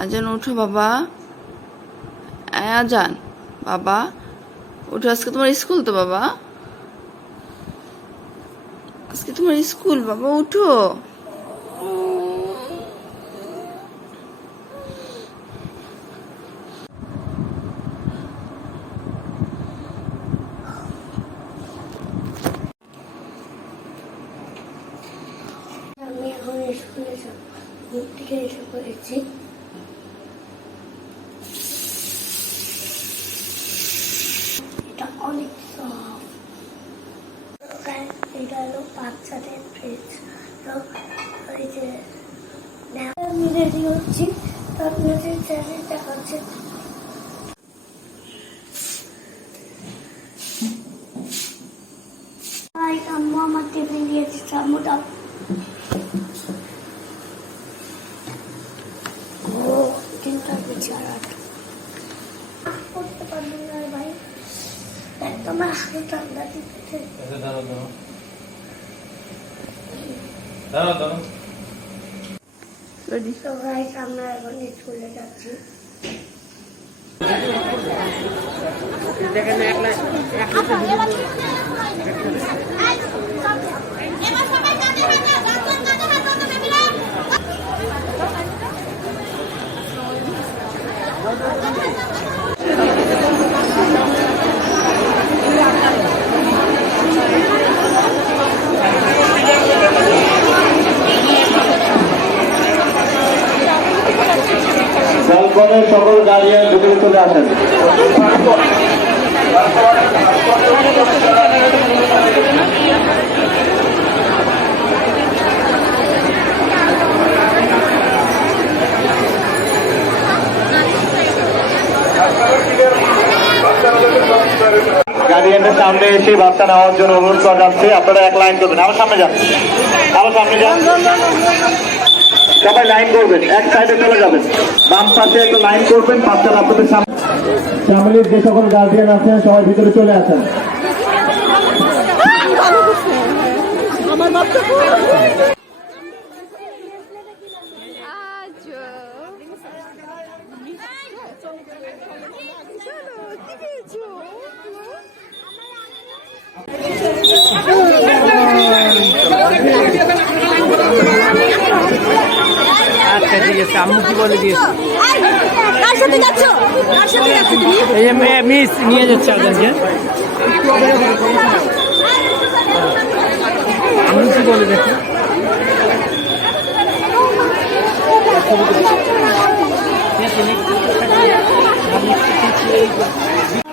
আজান উঠো বাবা। আজান। বাবা উঠো আজকে তোমার স্কুল তো, বাবা। আজকে তোমার স্কুল, বাবা উঠো আমি এখন স্কুলে ঘুম থেকে এসে পড়েছি এটা অনেক সফট এটা হলো বাচ্চাদের ড্রেস তো ওই যে আমি রেডি হচ্ছি তো আপনাদের চ্যানেল আমার টিফিন দিয়েছে আম্মু একদম হাতে ঠান্ডা দিচ্ছে আচ্ছা দাঁড়াও দাঁড়াও। দাঁড়াও তো গাইস আমরা এখন স্কুলে যাচ্ছি। ব্যালকনের সকল গার্ডিয়ান ভিতরে চলে আসেন। গার্ডিয়ানের সামনে এসে বাচ্চা নেওয়ার জন্য অনুরোধ করা যাচ্ছে। আপনারা এক লাইন করবেন। আমার সামনে যান। আমার সামনে যান। সবাই লাইন করবেন এক সাইডে চলে যাবেন বাম পাশে একটা লাইন করবেন বাচ্চারা আপনাদের সামনে ফ্যামিলির যে সকল গার্জিয়ান আছেন সবাই ভিতরে চলে আসেন আচ্ছা ঠিক আম্মু কি বলে দিয়েছে এই যে মিস নিয়ে যাচ্ছে আপনাকে আম্মু কি বলে দেখো। আসলে আমাকে